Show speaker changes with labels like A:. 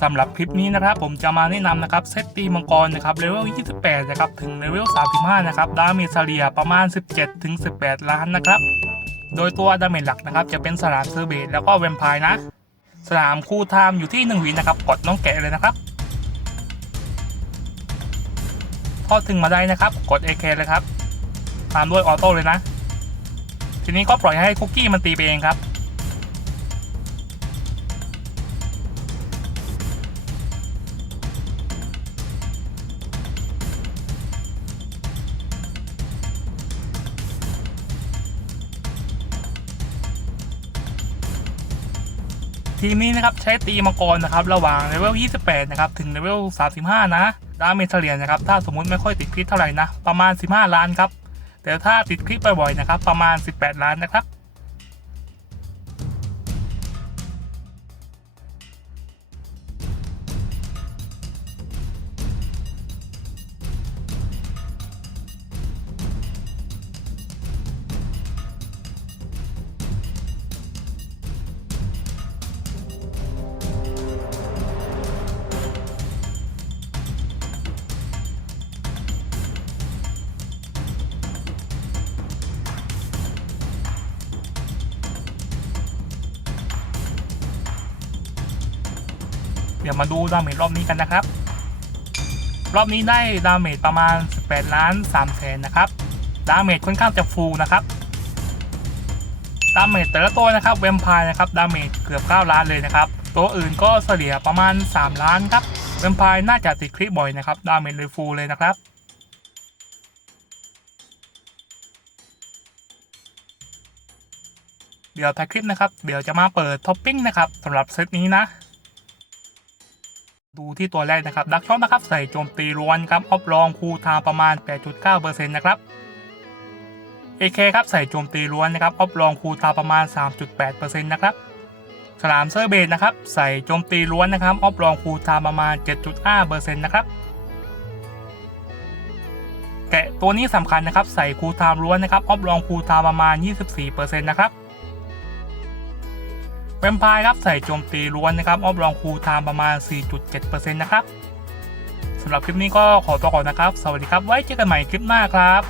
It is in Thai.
A: สำหรับคลิปนี้นะครับผมจะมาแนะนำนะครับเซตตีมังกรนะครับเลเวล 28 นะครับถึงเลเวล 35 นะครับดาเมจเฉลี่ยประมาณ 17 ถึง 18 ล้านนะครับ โดยตัวดาเมจหลักนะครับจะเป็นสลามเซอร์เบตแล้วก็แวมไพร์นะสลามคู่ไทม์อยู่ที่1วินะครับกดน้องแกะเลยนะครับ พอถึงมาได้นะครับกด AK เลยครับตามด้วยออโต้เลยนะ ทีนี้ก็ปล่อยให้คุกกี้มันตีไปเองครับ ทีมนี้นะครับใช้ตีมังกรนะครับระหว่างเลเวล 28 นะครับถึงเลเวล 35 นะดาเมจเฉลี่ยนะครับถ้าสมมุติไม่ค่อยติดคลิปเท่าไหร่นะประมาณ 15 ล้านครับแต่ถ้าติดคลิปบ่อยๆนะครับประมาณ 18 ล้านนะครับ เดี๋ยวมาดูดาเมจรอบนี้กันนะครับ รอบนี้ได้ดาเมจประมาณ 18 ล้าน3แสนนะครับ ดาเมจค่อนข้างจะฟูนะครับ ดาเมจแต่ละตัวนะครับแวมไพร์นะครับดาเมจเกือบ 9 ล้านเลยนะครับ ตัวอื่นก็เฉลี่ยประมาณ 3 ล้านครับ แวมไพร์น่าจะติดคลิปบ่อยนะครับ ดาเมจเลยฟูเลยนะครับเดี๋ยวท้ายคลิปนะครับ เดี๋ยวจะมาเปิดท็อปปิ้งนะครับสำหรับเซตนี้นะ ดูที่ตัวแรกนะครับ ดักช็อตนะครับ ใส่โจมตีล้วนครับออฟรองคูทม์ประมาณ 8.9%นะครับ AK ครับใส่โจมตีล้วนนะครับออฟรองคูทม์ประมาณ 3.8%นะครับฉลามเซอร์เบดนะครับ ใส่โจมตีล้วนนะครับออฟรองคูทม์ประมาณ 7.5%นะครับแกะตัวนี้สำคัญนะครับ ใส่คูลไทม์ล้วนนะครับออฟรองคูลไทม์ประมาณ 24%นะครับ แวมไพร์ครับใส่โจมตีล้วนนะครับออฟรองคูลไทม์ประมาณ 4.7%นะครับสำหรับคลิปนี้ก็ขอตัวก่อนนะครับ สวัสดีครับ ไว้เจอกันใหม่คลิปหน้าครับ